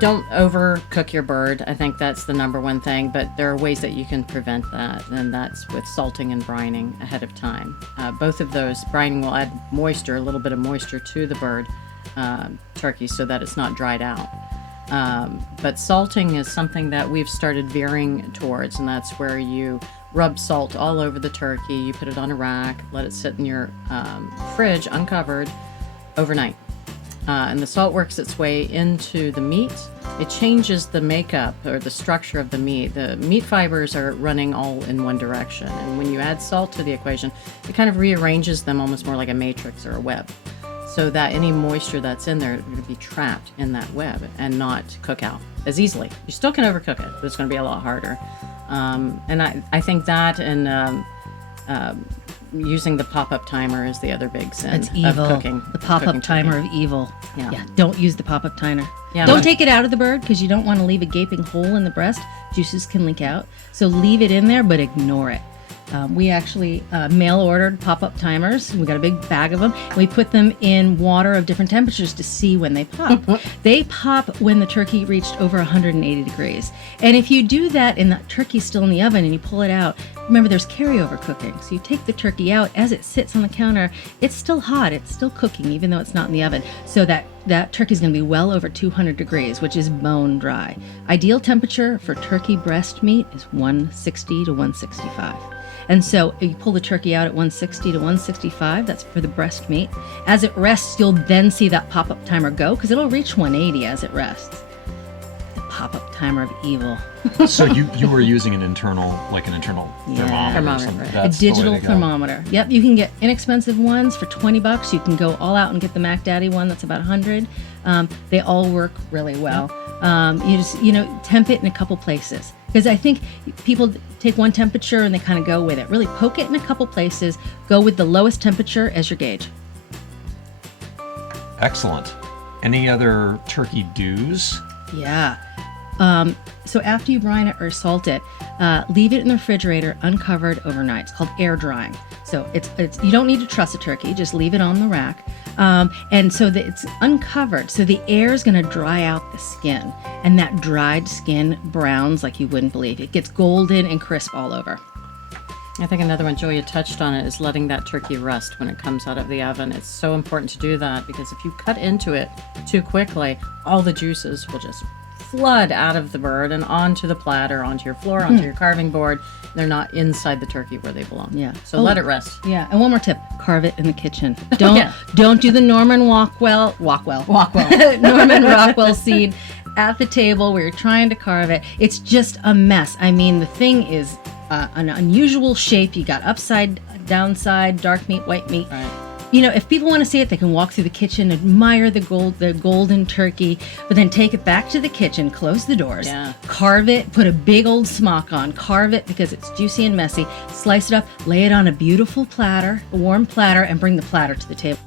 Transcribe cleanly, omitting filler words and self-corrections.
don't overcook your bird. I think that's the number one thing, but there are ways that you can prevent that, and that's with salting and brining ahead of time. Both of those, brining will add moisture, a little bit of moisture to the bird turkey so that it's not dried out. But salting is something that we've started veering towards, and that's where you rub salt all over the turkey. You put it on a rack, let it sit in your fridge uncovered overnight. And the salt works its way into the meat. It changes the makeup or the structure of the meat. The meat fibers are running all in one direction. And when you add salt to the equation, it kind of rearranges them almost more like a matrix or a web, so that any moisture that's in there will be trapped in that web and not cook out as easily. You still can overcook it, but it's going to be a lot harder. And I think that and using the pop-up timer is the other big sin. That's evil. Of cooking. The pop-up cooking timer turkey. of evil. Yeah. Don't use the pop-up timer. Yeah, Don't take it out of the bird because you don't want to leave a gaping hole in the breast. Juices can leak out. So leave it in there, but ignore it. We actually mail ordered pop-up timers. We got a big bag of them. We put them in water of different temperatures to see when they pop. They pop when the turkey reached over 180 degrees. And if you do that and the turkey's still in the oven and you pull it out, remember there's carryover cooking. So you take the turkey out as it sits on the counter. It's still hot. It's still cooking even though it's not in the oven. So that turkey's going to be well over 200 degrees, which is bone dry. Ideal temperature for turkey breast meat is 160 to 165. And so you pull the turkey out at 160 to 165, that's for the breast meat. As it rests, you'll then see that pop-up timer go, because it'll reach 180 as it rests. The pop-up timer of evil. So you were using an internal thermometer. Thermometer, or something. right. That's A the way digital to go. thermometer. Yep, you can get inexpensive ones for $20. You can go all out and get the Mac Daddy one that's about 100. They all work really well. You just, temp it in a couple places. Because I think people take one temperature and they kind of go with it. Really poke it in a couple places. Go with the lowest temperature as your gauge. Excellent. Any other turkey do's? Yeah. So after you brine it or salt it, leave it in the refrigerator uncovered overnight. It's called air drying. So it's you don't need to truss a turkey, just leave it on the rack. And so that it's uncovered, so the air is going to dry out the skin, and that dried skin browns like you wouldn't believe. It gets golden and crisp all over. I think another one, Julia touched on it, is letting that turkey rest when it comes out of the oven. It's so important to do that because if you cut into it too quickly, all the juices will just flood out of the bird and onto the platter, onto your floor, onto your carving board. They're not inside the turkey where they belong. Yeah. So let it rest. Yeah. And one more tip: carve it in the kitchen. Don't do the Norman Rockwell Norman Rockwell scene at the table where you're trying to carve it. It's just a mess. I mean, the thing is an unusual shape. You got upside, downside, dark meat, white meat. Right. If people want to see it, they can walk through the kitchen, admire the golden turkey, but then take it back to the kitchen, close the doors, carve it, put a big old smock on, carve it because it's juicy and messy, slice it up, lay it on a beautiful platter, a warm platter, and bring the platter to the table.